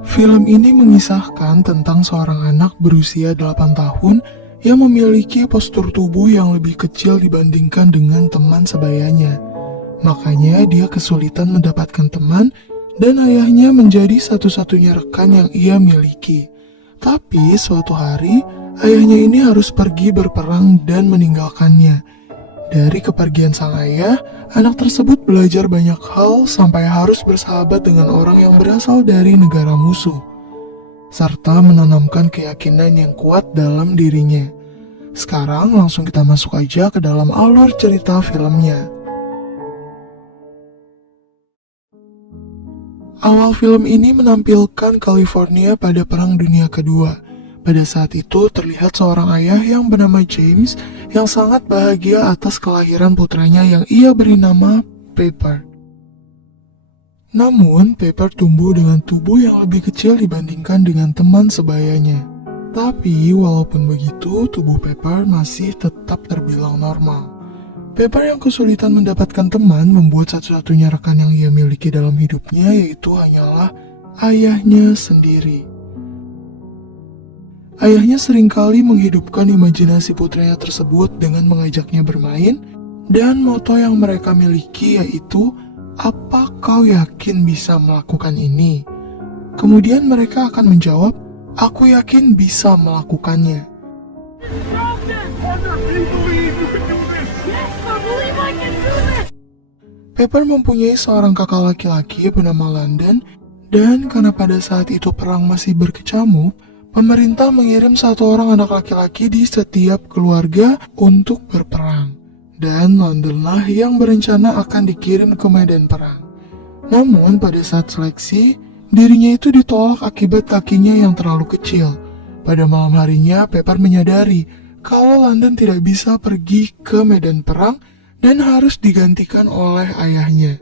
Film ini mengisahkan tentang seorang anak berusia 8 tahun yang memiliki postur tubuh yang lebih kecil dibandingkan dengan teman sebayanya. Makanya dia kesulitan mendapatkan teman dan ayahnya menjadi satu-satunya rekan yang ia miliki. Tapi suatu hari, ayahnya ini harus pergi berperang dan meninggalkannya. Dari kepergian sang ayah, anak tersebut belajar banyak hal sampai harus bersahabat dengan orang yang berasal dari negara musuh, serta menanamkan keyakinan yang kuat dalam dirinya. Sekarang langsung kita masuk aja ke dalam alur cerita filmnya. Awal film ini menampilkan California pada Perang Dunia Kedua. Pada saat itu terlihat seorang ayah yang bernama James yang sangat bahagia atas kelahiran putranya yang ia beri nama Pepper. Namun, Pepper tumbuh dengan tubuh yang lebih kecil dibandingkan dengan teman sebayanya. Tapi, walaupun begitu, tubuh Pepper masih tetap terbilang normal. Pepper yang kesulitan mendapatkan teman membuat satu-satunya rekan yang ia miliki dalam hidupnya yaitu hanyalah ayahnya sendiri. Ayahnya seringkali menghidupkan imajinasi putranya tersebut dengan mengajaknya bermain, dan moto yang mereka miliki yaitu, "Apa kau yakin bisa melakukan ini?" Kemudian mereka akan menjawab, "Aku yakin bisa melakukannya." Pepper mempunyai seorang kakak laki-laki bernama London, dan karena pada saat itu perang masih berkecamuk, pemerintah mengirim satu orang anak laki-laki di setiap keluarga untuk berperang. Dan Londonlah yang berencana akan dikirim ke medan perang. Namun pada saat seleksi, dirinya itu ditolak akibat kakinya yang terlalu kecil. Pada malam harinya, Pepper menyadari kalau London tidak bisa pergi ke medan perang dan harus digantikan oleh ayahnya.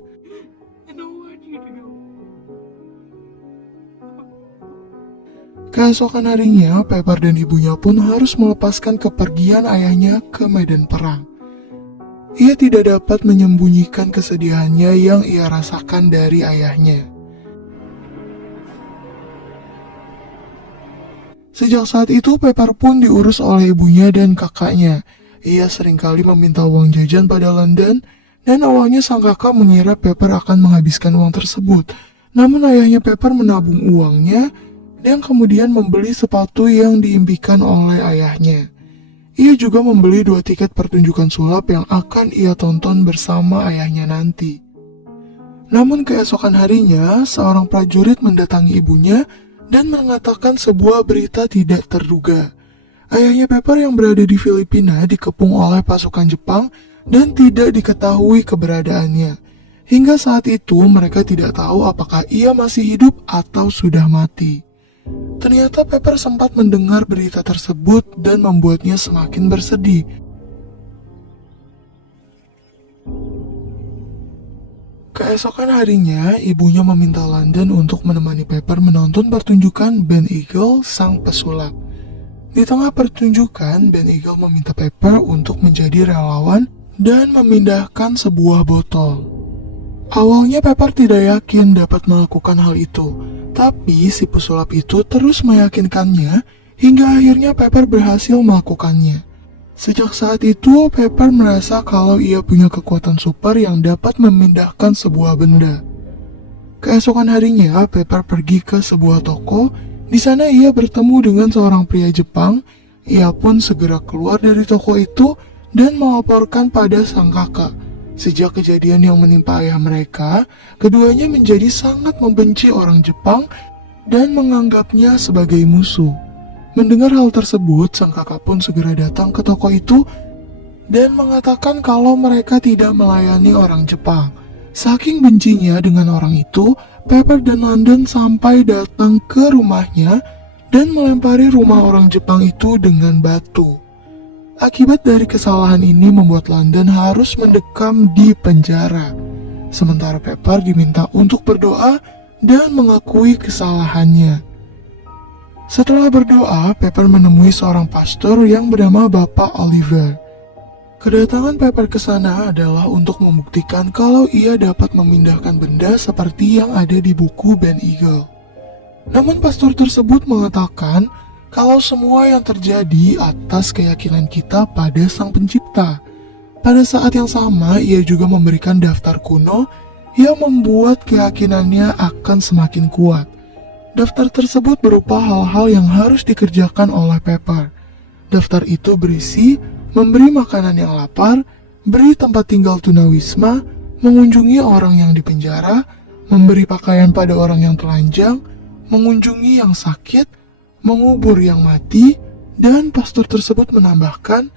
Keesokan harinya, Pepper dan ibunya pun harus melepaskan kepergian ayahnya ke medan perang. Ia tidak dapat menyembunyikan kesedihannya yang ia rasakan dari ayahnya. Sejak saat itu, Pepper pun diurus oleh ibunya dan kakaknya. Ia seringkali meminta uang jajan pada London, dan awalnya sang kakak mengira Pepper akan menghabiskan uang tersebut. Namun ayahnya Pepper menabung uangnya, dan kemudian membeli sepatu yang diimpikan oleh ayahnya. Ia juga membeli 2 tiket pertunjukan sulap yang akan ia tonton bersama ayahnya nanti. Namun keesokan harinya, seorang prajurit mendatangi ibunya dan mengatakan sebuah berita tidak terduga. Ayahnya Pepper yang berada di Filipina dikepung oleh pasukan Jepang dan tidak diketahui keberadaannya. Hingga saat itu mereka tidak tahu apakah ia masih hidup atau sudah mati. Ternyata Pepper sempat mendengar berita tersebut dan membuatnya semakin bersedih. Keesokan harinya, ibunya meminta London untuk menemani Pepper menonton pertunjukan band Eagle sang pesulap. Di tengah pertunjukan, band Eagle meminta Pepper untuk menjadi relawan dan memindahkan sebuah botol. Awalnya Pepper tidak yakin dapat melakukan hal itu, tapi si pesulap itu terus meyakinkannya hingga akhirnya Pepper berhasil melakukannya. Sejak saat itu, Pepper merasa kalau ia punya kekuatan super yang dapat memindahkan sebuah benda. Keesokan harinya, Pepper pergi ke sebuah toko. Di sana ia bertemu dengan seorang pria Jepang. Ia pun segera keluar dari toko itu dan melaporkan pada sang kakak. Sejak kejadian yang menimpa ayah mereka, keduanya menjadi sangat membenci orang Jepang dan menganggapnya sebagai musuh. Mendengar hal tersebut, sang kakak pun segera datang ke toko itu dan mengatakan kalau mereka tidak melayani orang Jepang. Saking bencinya dengan orang itu, Pepper dan London sampai datang ke rumahnya dan melempari rumah orang Jepang itu dengan batu. Akibat dari kesalahan ini membuat London harus mendekam di penjara. Sementara Pepper diminta untuk berdoa dan mengakui kesalahannya. Setelah berdoa, Pepper menemui seorang pastor yang bernama Bapak Oliver. Kedatangan Pepper ke sana adalah untuk membuktikan kalau ia dapat memindahkan benda seperti yang ada di buku band Eagle. Namun pastor tersebut mengatakan kalau semua yang terjadi atas keyakinan kita pada Sang Pencipta. Pada saat yang sama, ia juga memberikan daftar kuno yang membuat keyakinannya akan semakin kuat. Daftar tersebut berupa hal-hal yang harus dikerjakan oleh Pepper. Daftar itu berisi memberi makanan yang lapar, beri tempat tinggal tunawisma, mengunjungi orang yang dipenjara, memberi pakaian pada orang yang telanjang, mengunjungi yang sakit, mengubur yang mati, dan pastor tersebut menambahkan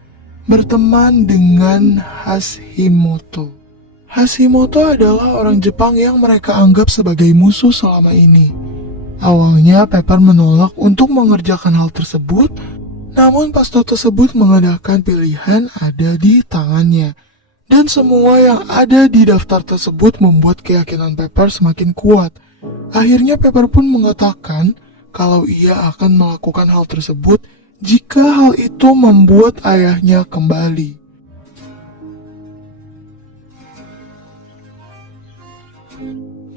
berteman dengan Hashimoto. Hashimoto adalah orang Jepang yang mereka anggap sebagai musuh selama ini. Awalnya Pepper menolak untuk mengerjakan hal tersebut, namun pastor tersebut mengadakan pilihan ada di tangannya. Dan semua yang ada di daftar tersebut membuat keyakinan Pepper semakin kuat. Akhirnya Pepper pun mengatakan kalau ia akan melakukan hal tersebut jika hal itu membuat ayahnya kembali.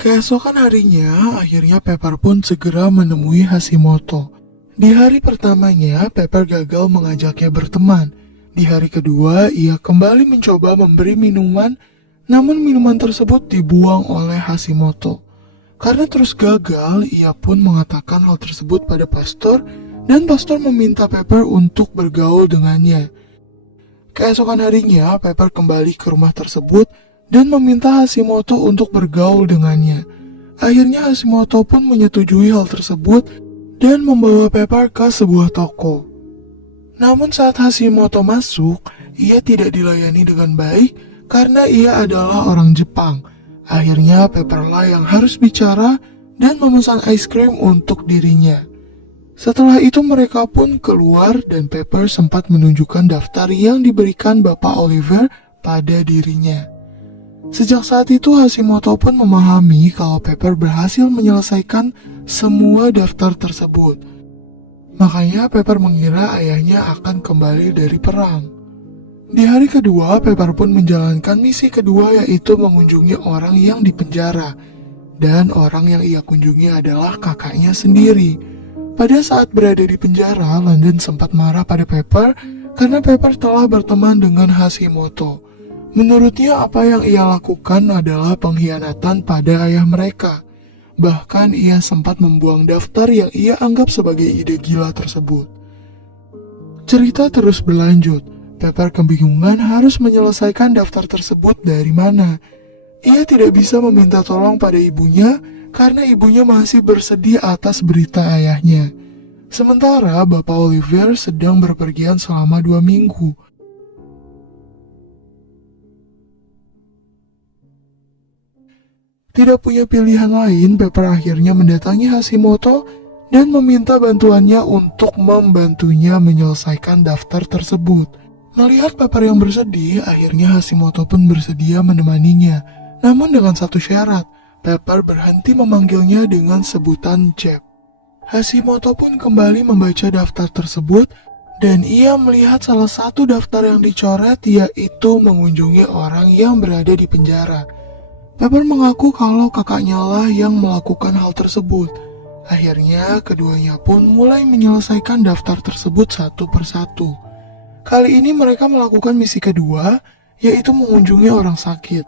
Keesokan harinya, akhirnya Pepper pun segera menemui Hashimoto. Di hari pertamanya, Pepper gagal mengajaknya berteman. Di hari kedua, ia kembali mencoba memberi minuman, namun minuman tersebut dibuang oleh Hashimoto. Karena terus gagal, ia pun mengatakan hal tersebut pada pastor, dan pastor meminta Pepper untuk bergaul dengannya. Keesokan harinya, Pepper kembali ke rumah tersebut dan meminta Hashimoto untuk bergaul dengannya. Akhirnya Hashimoto pun menyetujui hal tersebut dan membawa Pepper ke sebuah toko. Namun saat Hashimoto masuk, ia tidak dilayani dengan baik karena ia adalah orang Jepang. Akhirnya Pepper lah yang harus bicara dan memesan es krim untuk dirinya. Setelah itu mereka pun keluar dan Pepper sempat menunjukkan daftar yang diberikan Bapak Oliver pada dirinya. Sejak saat itu Hashimoto pun memahami kalau Pepper berhasil menyelesaikan semua daftar tersebut. Makanya Pepper mengira ayahnya akan kembali dari perang. Di hari kedua, Pepper pun menjalankan misi kedua yaitu mengunjungi orang yang dipenjara. Dan orang yang ia kunjungi adalah kakaknya sendiri. Pada saat berada di penjara, London sempat marah pada Pepper karena Pepper telah berteman dengan Hashimoto. Menurutnya apa yang ia lakukan adalah pengkhianatan pada ayah mereka. Bahkan ia sempat membuang daftar yang ia anggap sebagai ide gila tersebut. Cerita terus berlanjut. Pepper kebingungan harus menyelesaikan daftar tersebut dari mana. Ia tidak bisa meminta tolong pada ibunya karena ibunya masih bersedih atas berita ayahnya. Sementara Bapak Oliver sedang berpergian selama 2 minggu. Tidak punya pilihan lain, Pepper akhirnya mendatangi Hashimoto dan meminta bantuannya untuk membantunya menyelesaikan daftar tersebut. Melihat Pepper yang bersedih, akhirnya Hashimoto pun bersedia menemaninya. Namun dengan satu syarat, Pepper berhenti memanggilnya dengan sebutan Jeb. Hashimoto pun kembali membaca daftar tersebut dan ia melihat salah satu daftar yang dicoret yaitu mengunjungi orang yang berada di penjara. Pepper mengaku kalau kakaknya lah yang melakukan hal tersebut. Akhirnya keduanya pun mulai menyelesaikan daftar tersebut satu persatu. Kali ini mereka melakukan misi kedua yaitu mengunjungi orang sakit.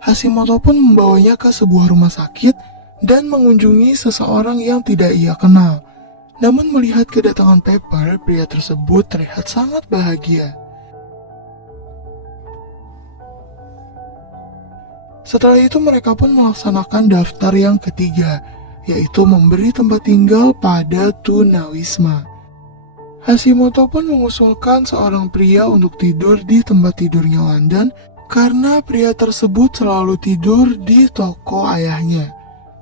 Hashimoto pun membawanya ke sebuah rumah sakit dan mengunjungi seseorang yang tidak ia kenal. Namun melihat kedatangan Pepper, pria tersebut terlihat sangat bahagia. Setelah itu mereka pun melaksanakan daftar yang ketiga, yaitu memberi tempat tinggal pada tunawisma. Hashimoto pun mengusulkan seorang pria untuk tidur di tempat tidurnya London karena pria tersebut selalu tidur di toko ayahnya.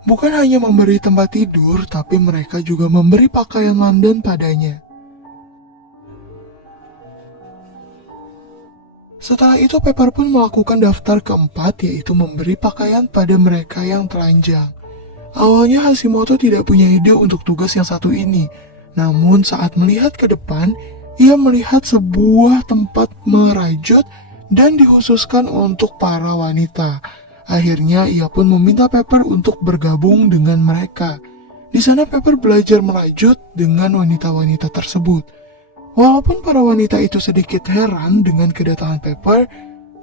Bukan hanya memberi tempat tidur, tapi mereka juga memberi pakaian London padanya. Setelah itu Pepper pun melakukan daftar keempat yaitu memberi pakaian pada mereka yang telanjang. Awalnya Hashimoto tidak punya ide untuk tugas yang satu ini. Namun saat melihat ke depan, ia melihat sebuah tempat merajut dan dikhususkan untuk para wanita. Akhirnya ia pun meminta Pepper untuk bergabung dengan mereka. Di sana Pepper belajar merajut dengan wanita-wanita tersebut. Walaupun para wanita itu sedikit heran dengan kedatangan Pepper,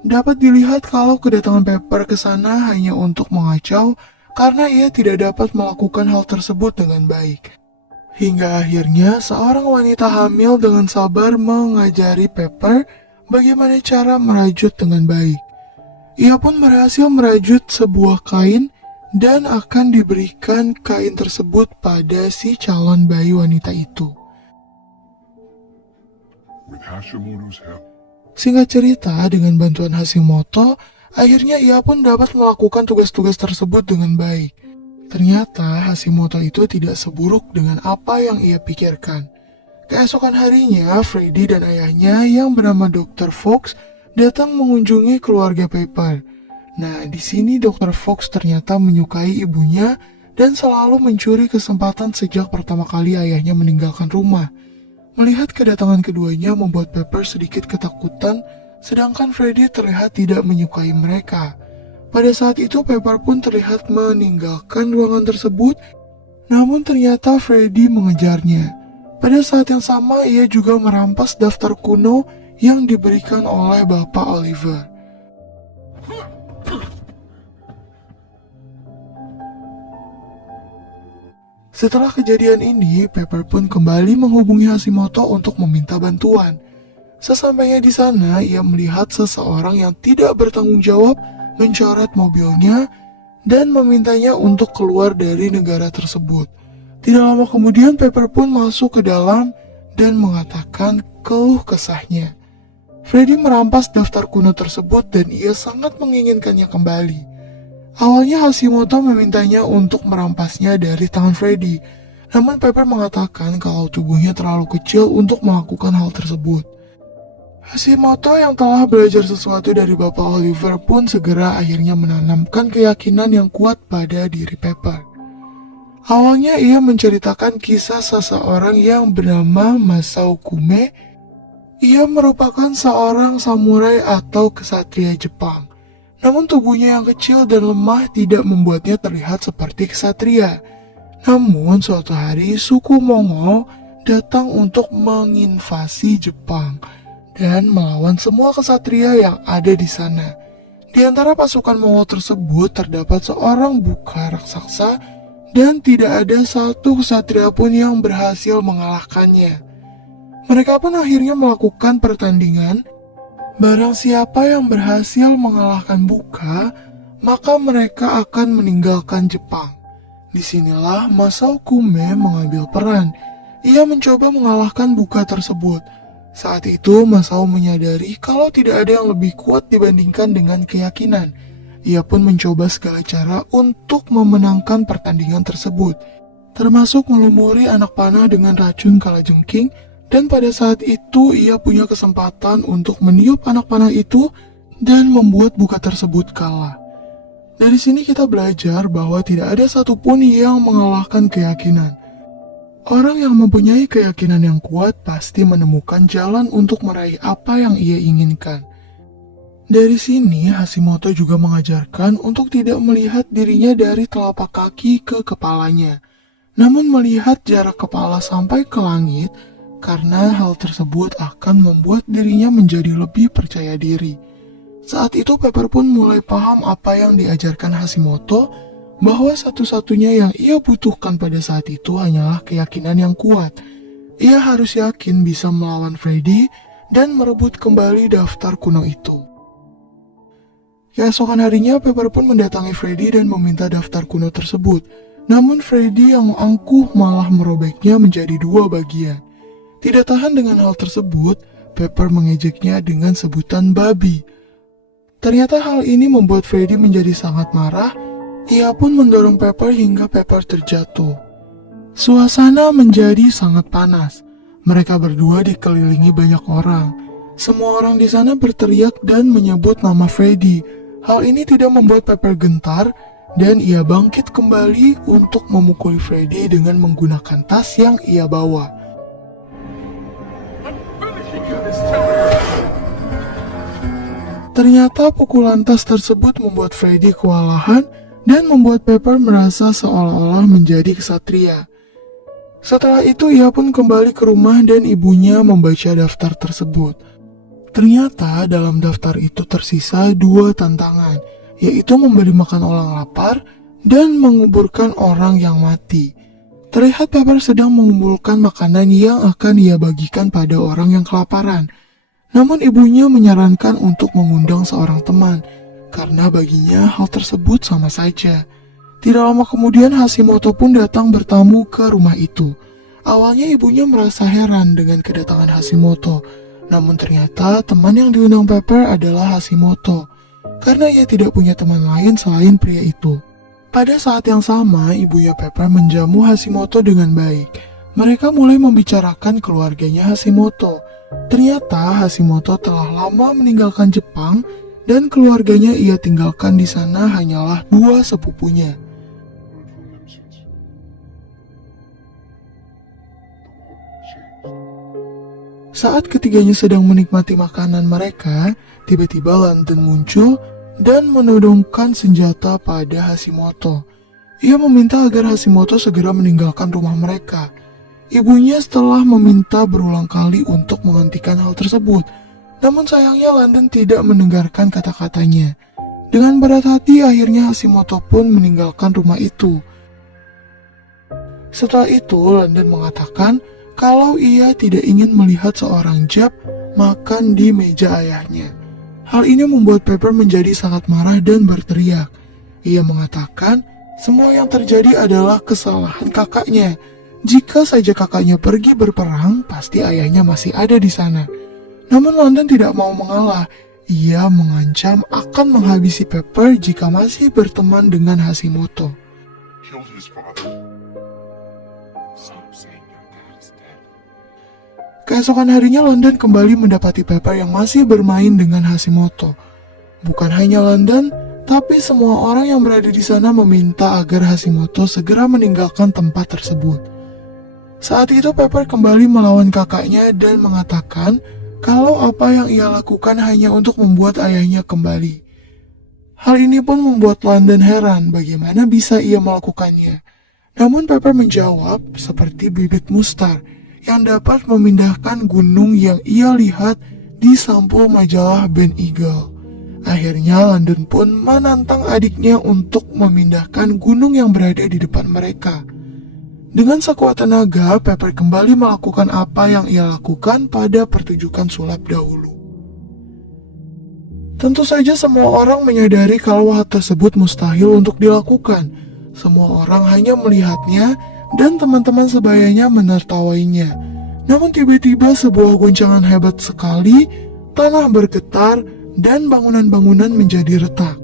dapat dilihat kalau kedatangan Pepper ke sana hanya untuk mengacau karena ia tidak dapat melakukan hal tersebut dengan baik. Hingga akhirnya seorang wanita hamil dengan sabar mengajari Pepper bagaimana cara merajut dengan baik. Ia pun berhasil merajut sebuah kain dan akan diberikan kain tersebut pada si calon bayi wanita itu. Singkat cerita, dengan bantuan Hashimoto, akhirnya ia pun dapat melakukan tugas-tugas tersebut dengan baik. Ternyata Hashimoto itu tidak seburuk dengan apa yang ia pikirkan. Keesokan harinya, Freddy dan ayahnya yang bernama Dr. Fox datang mengunjungi keluarga Pepper. Nah, di sini Dr. Fox ternyata menyukai ibunya dan selalu mencuri kesempatan sejak pertama kali ayahnya meninggalkan rumah. Melihat kedatangan keduanya membuat Pepper sedikit ketakutan, sedangkan Freddy terlihat tidak menyukai mereka. Pada saat itu Pepper pun terlihat meninggalkan ruangan tersebut, namun ternyata Freddy mengejarnya. Pada saat yang sama ia juga merampas daftar kuno yang diberikan oleh Bapak Oliver. Setelah kejadian ini, Pepper pun kembali menghubungi Hashimoto untuk meminta bantuan. Sesampainya di sana, ia melihat seseorang yang tidak bertanggung jawab mencoret mobilnya dan memintanya untuk keluar dari negara tersebut. Tidak lama kemudian, Pepper pun masuk ke dalam dan mengatakan keluh kesahnya. Freddy merampas daftar kuno tersebut dan ia sangat menginginkannya kembali. Awalnya Hashimoto memintanya untuk merampasnya dari tangan Freddy, namun Pepper mengatakan kalau tubuhnya terlalu kecil untuk melakukan hal tersebut. Hashimoto yang telah belajar sesuatu dari Bapak Oliver pun segera akhirnya menanamkan keyakinan yang kuat pada diri Pepper. Awalnya ia menceritakan kisah seseorang yang bernama Masao Kume. Ia merupakan seorang samurai atau kesatria Jepang. Namun tubuhnya yang kecil dan lemah tidak membuatnya terlihat seperti kesatria. Namun suatu hari suku Mongol datang untuk menginvasi Jepang dan melawan semua kesatria yang ada di sana. Di antara pasukan Mongol tersebut terdapat seorang buka raksasa dan tidak ada satu kesatria pun yang berhasil mengalahkannya. Mereka pun akhirnya melakukan pertandingan. Barang siapa yang berhasil mengalahkan Buka, maka mereka akan meninggalkan Jepang. Disinilah Masao Kume mengambil peran. Ia mencoba mengalahkan Buka tersebut. Saat itu Masao menyadari kalau tidak ada yang lebih kuat dibandingkan dengan keyakinan. Ia pun mencoba segala cara untuk memenangkan pertandingan tersebut, termasuk melumuri anak panah dengan racun kalajengking. Dan pada saat itu ia punya kesempatan untuk meniup anak panah itu dan membuat Buka tersebut kalah. Dari sini kita belajar bahwa tidak ada satupun yang mengalahkan keyakinan. Orang yang mempunyai keyakinan yang kuat pasti menemukan jalan untuk meraih apa yang ia inginkan. Dari sini Hashimoto juga mengajarkan untuk tidak melihat dirinya dari telapak kaki ke kepalanya, namun melihat jarak kepala sampai ke langit, karena hal tersebut akan membuat dirinya menjadi lebih percaya diri. Saat itu Pepper pun mulai paham apa yang diajarkan Hashimoto, bahwa satu-satunya yang ia butuhkan pada saat itu hanyalah keyakinan yang kuat. Ia harus yakin bisa melawan Freddy dan merebut kembali daftar kuno itu. Keesokan harinya Pepper pun mendatangi Freddy dan meminta daftar kuno tersebut. Namun Freddy yang angkuh malah merobeknya menjadi dua bagian. Tidak tahan dengan hal tersebut, Pepper mengejeknya dengan sebutan babi. Ternyata hal ini membuat Freddy menjadi sangat marah. Ia pun mendorong Pepper hingga Pepper terjatuh. Suasana menjadi sangat panas. Mereka berdua dikelilingi banyak orang. Semua orang di sana berteriak dan menyebut nama Freddy. Hal ini tidak membuat Pepper gentar dan ia bangkit kembali untuk memukuli Freddy dengan menggunakan tas yang ia bawa. Ternyata pukulan tas tersebut membuat Freddy kewalahan dan membuat Pepper merasa seolah-olah menjadi kesatria. Setelah itu ia pun kembali ke rumah dan ibunya membaca daftar tersebut. Ternyata dalam daftar itu tersisa 2 tantangan, yaitu memberi makan orang lapar dan menguburkan orang yang mati. Terlihat Pepper sedang mengumpulkan makanan yang akan ia bagikan pada orang yang kelaparan. Namun ibunya menyarankan untuk mengundang seorang teman, karena baginya hal tersebut sama saja. Tidak lama kemudian Hashimoto pun datang bertamu ke rumah itu. Awalnya ibunya merasa heran dengan kedatangan Hashimoto, namun ternyata teman yang diundang Pepper adalah Hashimoto, karena ia tidak punya teman lain selain pria itu. Pada saat yang sama, ibunya Pepper menjamu Hashimoto dengan baik. Mereka mulai membicarakan keluarganya Hashimoto. Ternyata Hashimoto telah lama meninggalkan Jepang dan keluarganya ia tinggalkan di sana hanyalah 2 sepupunya. Saat ketiganya sedang menikmati makanan mereka, tiba-tiba London muncul dan menodongkan senjata pada Hashimoto. Ia meminta agar Hashimoto segera meninggalkan rumah mereka. Ibunya setelah meminta berulang kali untuk menghentikan hal tersebut, namun sayangnya London tidak mendengarkan kata-katanya. Dengan berat hati, akhirnya Hashimoto pun meninggalkan rumah itu. Setelah itu, London mengatakan kalau ia tidak ingin melihat seorang Jap makan di meja ayahnya. Hal ini membuat Pepper menjadi sangat marah dan berteriak. Ia mengatakan semua yang terjadi adalah kesalahan kakaknya. Jika saja kakaknya pergi berperang, pasti ayahnya masih ada di sana. Namun London tidak mau mengalah. Ia mengancam akan menghabisi Pepper jika masih berteman dengan Hashimoto. Keesokan harinya London kembali mendapati Pepper yang masih bermain dengan Hashimoto. Bukan hanya London, tapi semua orang yang berada di sana meminta agar Hashimoto segera meninggalkan tempat tersebut. Saat itu Pepper kembali melawan kakaknya dan mengatakan kalau apa yang ia lakukan hanya untuk membuat ayahnya kembali. Hal ini pun membuat London heran bagaimana bisa ia melakukannya. Namun Pepper menjawab seperti bibit mustar yang dapat memindahkan gunung yang ia lihat di sampul majalah Ben Eagle. Akhirnya London pun menantang adiknya untuk memindahkan gunung yang berada di depan mereka. Dengan sekuat tenaga, Pepper kembali melakukan apa yang ia lakukan pada pertunjukan sulap dahulu. Tentu saja semua orang menyadari kalau hal tersebut mustahil untuk dilakukan. Semua orang hanya melihatnya dan teman-teman sebayanya menertawainya. Namun tiba-tiba sebuah goncangan hebat sekali, tanah bergetar dan bangunan-bangunan menjadi retak.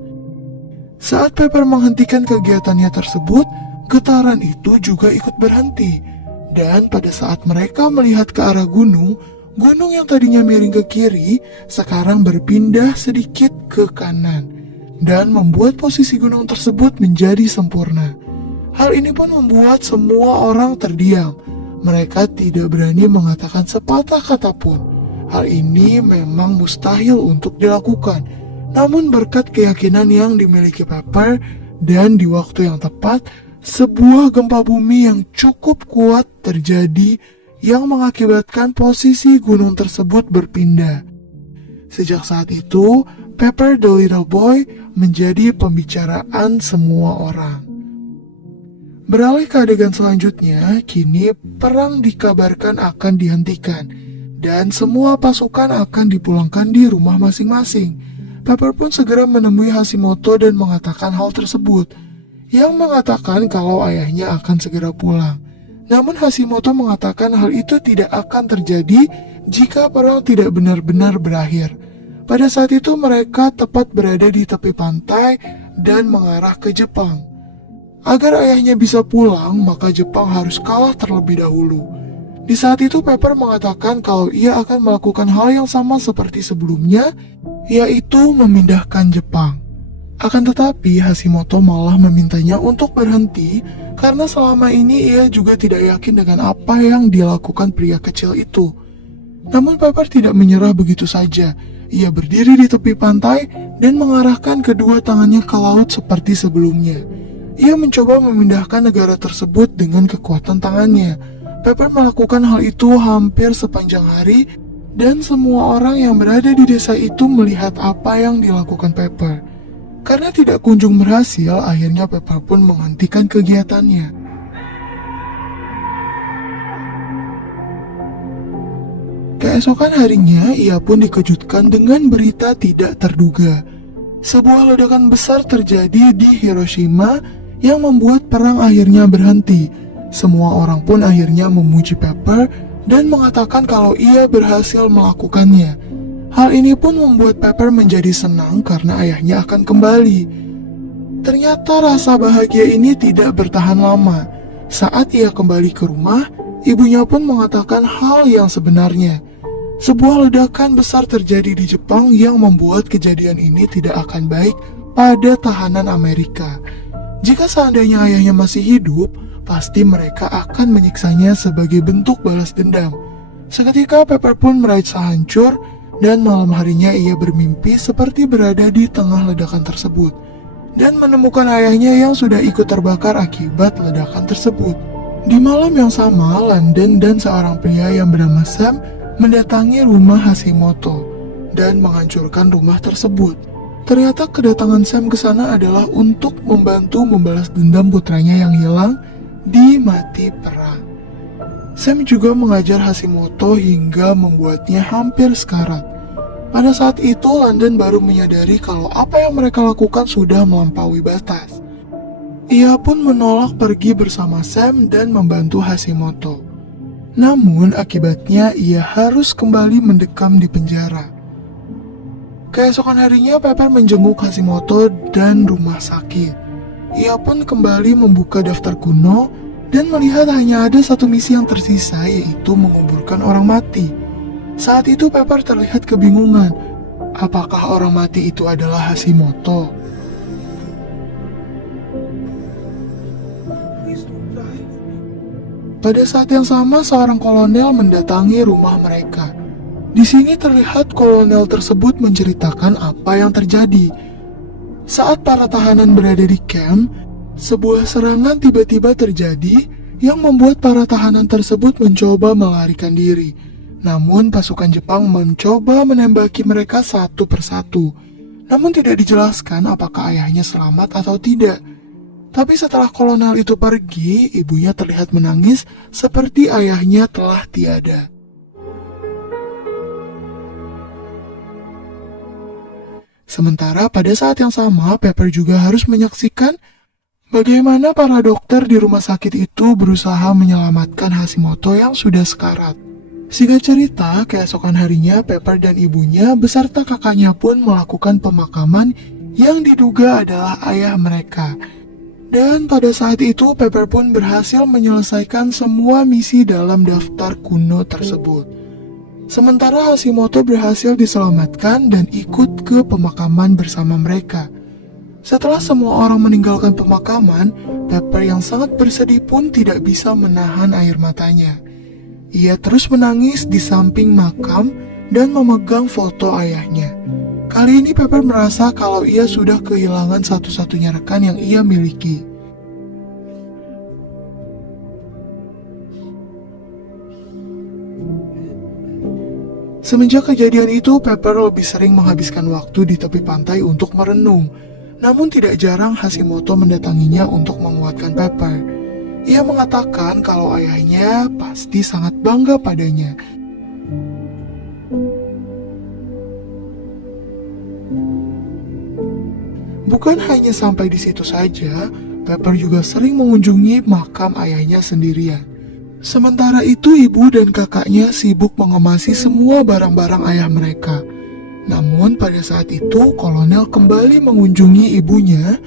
Saat Pepper menghentikan kegiatannya tersebut, getaran itu juga ikut berhenti. Dan pada saat mereka melihat ke arah gunung, gunung yang tadinya miring ke kiri, sekarang berpindah sedikit ke kanan dan membuat posisi gunung tersebut menjadi sempurna. Hal ini pun membuat semua orang terdiam. Mereka tidak berani mengatakan sepatah kata pun. Hal ini memang mustahil untuk dilakukan. Namun berkat keyakinan yang dimiliki Pepper dan di waktu yang tepat, sebuah gempa bumi yang cukup kuat terjadi yang mengakibatkan posisi gunung tersebut berpindah. Sejak saat itu, Pepper the Little Boy menjadi pembicaraan semua orang. Beralih ke adegan selanjutnya, kini perang dikabarkan akan dihentikan dan semua pasukan akan dipulangkan di rumah masing-masing. Pepper pun segera menemui Hashimoto dan mengatakan hal tersebut, yang mengatakan kalau ayahnya akan segera pulang. Namun Hashimoto mengatakan hal itu tidak akan terjadi jika perang tidak benar-benar berakhir. Pada saat itu mereka tepat berada di tepi pantai dan mengarah ke Jepang. Agar ayahnya bisa pulang, maka Jepang harus kalah terlebih dahulu. Di saat itu Pepper mengatakan kalau ia akan melakukan hal yang sama seperti sebelumnya, yaitu memindahkan Jepang. Akan tetapi Hashimoto malah memintanya untuk berhenti karena selama ini ia juga tidak yakin dengan apa yang dilakukan pria kecil itu. Namun Pepper tidak menyerah begitu saja. Ia berdiri di tepi pantai dan mengarahkan kedua tangannya ke laut seperti sebelumnya. Ia mencoba memindahkan negara tersebut dengan kekuatan tangannya. Pepper melakukan hal itu hampir sepanjang hari dan semua orang yang berada di desa itu melihat apa yang dilakukan Pepper. Karena tidak kunjung berhasil, akhirnya Pepper pun menghentikan kegiatannya. Keesokan harinya, ia pun dikejutkan dengan berita tidak terduga. Sebuah ledakan besar terjadi di Hiroshima yang membuat perang akhirnya berhenti. Semua orang pun akhirnya memuji Pepper dan mengatakan kalau ia berhasil melakukannya. Hal ini pun membuat Pepper menjadi senang karena ayahnya akan kembali. Ternyata rasa bahagia ini tidak bertahan lama. Saat ia kembali ke rumah, ibunya pun mengatakan hal yang sebenarnya. Sebuah ledakan besar terjadi di Jepang yang membuat kejadian ini tidak akan baik pada tahanan Amerika. Jika seandainya ayahnya masih hidup, pasti mereka akan menyiksanya sebagai bentuk balas dendam. Seketika Pepper pun merasa hancur dan malam harinya ia bermimpi seperti berada di tengah ledakan tersebut dan menemukan ayahnya yang sudah ikut terbakar akibat ledakan tersebut. Di malam yang sama, London dan seorang pria yang bernama Sam mendatangi rumah Hashimoto dan menghancurkan rumah tersebut. Ternyata kedatangan Sam ke sana adalah untuk membantu membalas dendam putranya yang hilang di mati perang. Sam juga mengajar Hashimoto hingga membuatnya hampir sekarat. Pada saat itu, London baru menyadari kalau apa yang mereka lakukan sudah melampaui batas. Ia pun menolak pergi bersama Sam dan membantu Hashimoto. Namun akibatnya ia harus kembali mendekam di penjara. Keesokan harinya Pepper menjenguk Hashimoto dan rumah sakit. Ia pun kembali membuka daftar kuno dan melihat hanya ada satu misi yang tersisa, yaitu menguburkan orang mati. Saat itu Pepper terlihat kebingungan. Apakah orang mati itu adalah Hashimoto? Pada saat yang sama, seorang kolonel mendatangi rumah mereka. Di sini terlihat kolonel tersebut menceritakan apa yang terjadi. Saat para tahanan berada di camp, sebuah serangan tiba-tiba terjadi yang membuat para tahanan tersebut mencoba melarikan diri. Namun pasukan Jepang mencoba menembaki mereka satu persatu. Namun tidak dijelaskan apakah ayahnya selamat atau tidak. Tapi setelah kolonel itu pergi, ibunya terlihat menangis seperti ayahnya telah tiada. Sementara pada saat yang sama, Pepper juga harus menyaksikan bagaimana para dokter di rumah sakit itu berusaha menyelamatkan Hashimoto yang sudah sekarat. Singkat cerita, keesokan harinya Pepper dan ibunya beserta kakaknya pun melakukan pemakaman yang diduga adalah ayah mereka. Dan pada saat itu Pepper pun berhasil menyelesaikan semua misi dalam daftar kuno tersebut. Sementara Hashimoto berhasil diselamatkan dan ikut ke pemakaman bersama mereka. Setelah semua orang meninggalkan pemakaman, Pepper yang sangat bersedih pun tidak bisa menahan air matanya. Ia terus menangis di samping makam dan memegang foto ayahnya. Kali ini Pepper merasa kalau ia sudah kehilangan satu-satunya rekan yang ia miliki. Semenjak kejadian itu, Pepper lebih sering menghabiskan waktu di tepi pantai untuk merenung. Namun tidak jarang Hashimoto mendatanginya untuk menguatkan Pepper. Ia mengatakan kalau ayahnya pasti sangat bangga padanya. Bukan hanya sampai di situ saja, Pepper juga sering mengunjungi makam ayahnya sendirian. Sementara itu ibu dan kakaknya sibuk mengemasi semua barang-barang ayah mereka. Namun pada saat itu kolonel kembali mengunjungi ibunya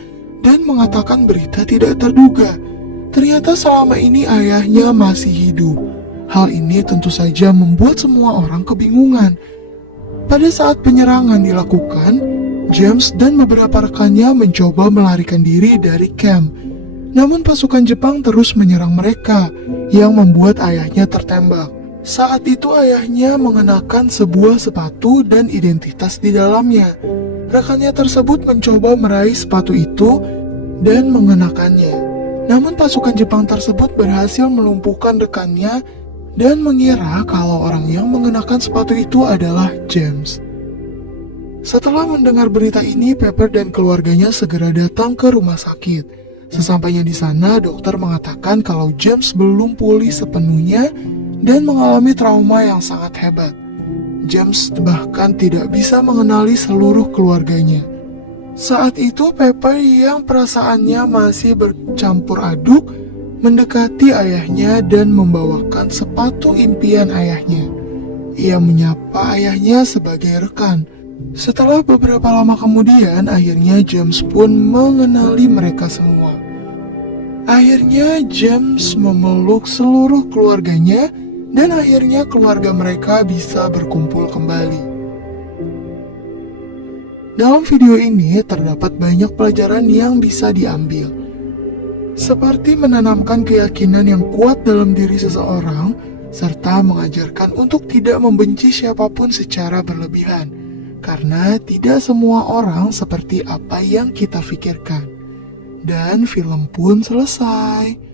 dan mengatakan berita tidak terduga. Ternyata selama ini ayahnya masih hidup. Hal ini tentu saja membuat semua orang kebingungan. Pada saat penyerangan dilakukan, James dan beberapa rekannya mencoba melarikan diri dari camp. Namun pasukan Jepang terus menyerang mereka, yang membuat ayahnya tertembak. Saat itu ayahnya mengenakan sebuah sepatu dan identitas di dalamnya. Rekannya tersebut mencoba meraih sepatu itu dan mengenakannya. Namun pasukan Jepang tersebut berhasil melumpuhkan rekannya dan mengira kalau orang yang mengenakan sepatu itu adalah James. Setelah mendengar berita ini, Pepper dan keluarganya segera datang ke rumah sakit. Sesampainya di sana, dokter mengatakan kalau James belum pulih sepenuhnya dan mengalami trauma yang sangat hebat. James bahkan tidak bisa mengenali seluruh keluarganya. Saat itu, Pepper yang perasaannya masih bercampur aduk mendekati ayahnya dan membawakan sepatu impian ayahnya. Ia menyapa ayahnya sebagai rekan. Setelah beberapa lama kemudian, akhirnya James pun mengenali mereka semua. Akhirnya James memeluk seluruh keluarganya dan akhirnya keluarga mereka bisa berkumpul kembali. Dalam video ini terdapat banyak pelajaran yang bisa diambil, seperti menanamkan keyakinan yang kuat dalam diri seseorang, serta mengajarkan untuk tidak membenci siapapun secara berlebihan, karena tidak semua orang seperti apa yang kita pikirkan. Dan film pun selesai.